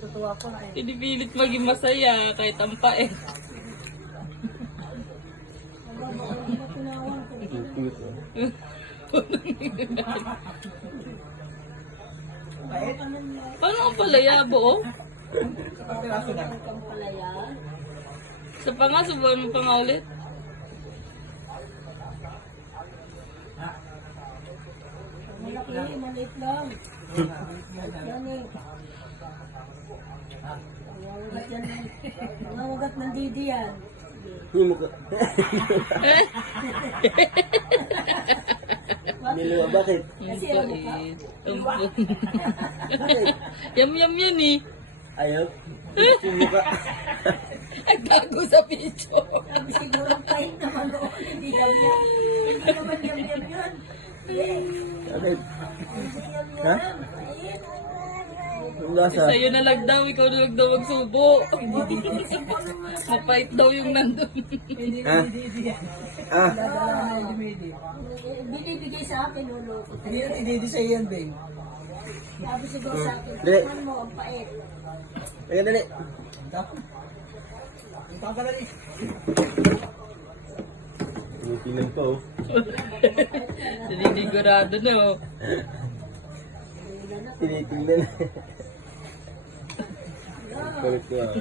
Tutuwa ko na eh. Pinipilit maging masaya kahit ang pait. Paano ang palaya, buo? Pagpiraso na. Sa pa nga, subuhan mo pa nga ulit. Malaki, maliit lang. Yan eh. Nangangagat ng didi yan. Niliwa, bakit? Kasi ano ka? Yum-yum yan eh. Ayaw? Sumuka. Ay, bago sa picture. Siguro kahit naman doon, hindi yam yan. Hindi naman yam yam yun. Bakit? Hindi yam Ha? yam. Ang lasa? Sa'yo na lang daw, ikaw na lang daw magsubo. Mapait daw yung nandun. Ha? Ah, Dadala na yung dumidi. Binibigay sa akin, ulo. Hindi na tinidi sa iyan, babe. Sabi siguro sa akin, Dali. man mo, ang pait. Ayan, dali. Ito ka dali. Tinitingnan pa, oh. Sininigurado na oh. Tinitingnan. Kulit ko, ah.